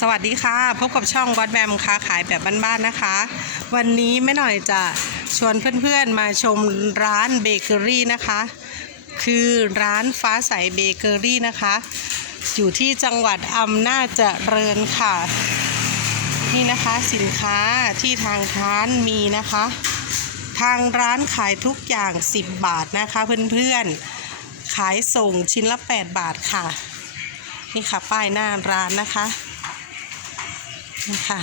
สวัสดีค่ะ พบกับช่องวัดแบมค้าขายแบบบ้านๆนะคะ วันนี้แม่หน่อยจะชวนเพื่อนๆมาชมร้านเบเกอรี่นะคะ คือร้านฟ้าใสเบเกอรี่นะคะ อยู่ที่จังหวัดอำนาจเจริญค่ะ นี่นะคะสินค้าที่ทางร้านมีนะคะ ทางร้านขายทุกอย่าง 10 บาทนะคะเพื่อนๆขายส่งชิ้นละ 8 บาทค่ะนี่ค่ะ ป้ายหน้าร้านนะคะ นี่ค่ะ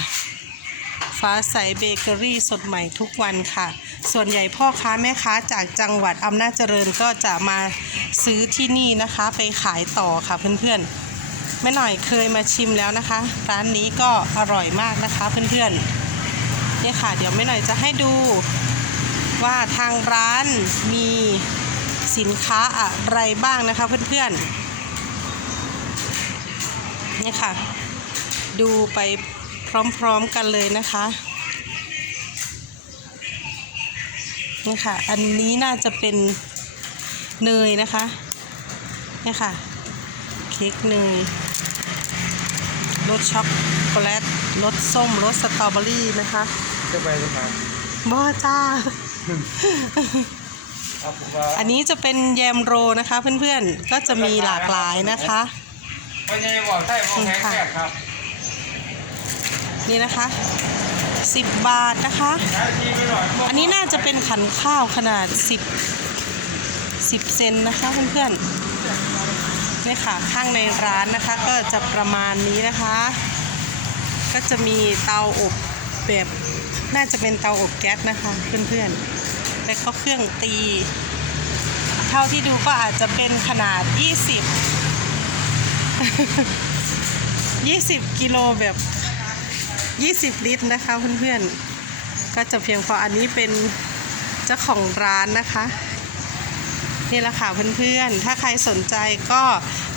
ฟ้าใสเบเกอรี่สดใหม่ทุกวันค่ะ ส่วนใหญ่พ่อค้าแม่ค้าจากจังหวัดอำนาจเจริญก็จะมาซื้อที่นี่นะคะ ไปขายต่อค่ะเพื่อนๆแม่หน่อยเคยมาชิมแล้วนะคะ ร้านนี้ก็อร่อยมากนะคะเพื่อนๆนี่ค่ะ เดี๋ยวแม่หน่อยจะให้ดูว่าทางร้านมีสินค้าอะไรบ้างนะคะเพื่อนๆนี่ค่ะ ดูไป พร้อมๆกันเลยนะคะนี่ค่ะ อันนี้น่าจะเป็นเนยนะคะนี่ค่ะ เค้กเนยรสช็อกโกแลตรสส้มรสสตรอเบอรี่นะคะจะไปสถานบ้าจ้าเอาผมว่าอันนี้จะเป็นแยมโรนะคะเพื่อนๆ ก็จะมีหลากหลายนะคะวันนี้บอกใช่บอกแพงแรกครับ นี่นะคะ 10 บาทนะคะ อันนี้น่าจะเป็นขันข้าวขนาด 10 10 เซนนะคะเพื่อนๆนี่ค่ะข้างในร้านนะคะก็จะประมาณนี้นะคะ ก็จะมีเตาอบแบบน่าจะเป็นเตาอบแก๊สนะคะเพื่อนๆแล้วก็เครื่องตี เท่าที่ดูก็อาจจะเป็นขนาด 20 20 กิโลแบบ 20 ลิตรนะคะเพื่อนๆ ก็จะเพียงพออันนี้เป็นเจ้าของร้านนะคะ นี่แหละค่ะเพื่อนๆ ถ้าใครสนใจก็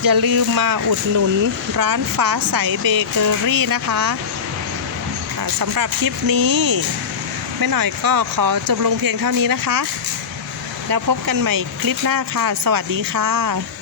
อย่าลืมมาอุดหนุนร้านฟ้าใสเบเกอรี่นะคะค่ะสำหรับคลิปนี้แม่หน่อยก็ขอจบลงเพียงเท่านี้นะคะ แล้วพบกันใหม่คลิปหน้าค่ะ สวัสดีค่ะ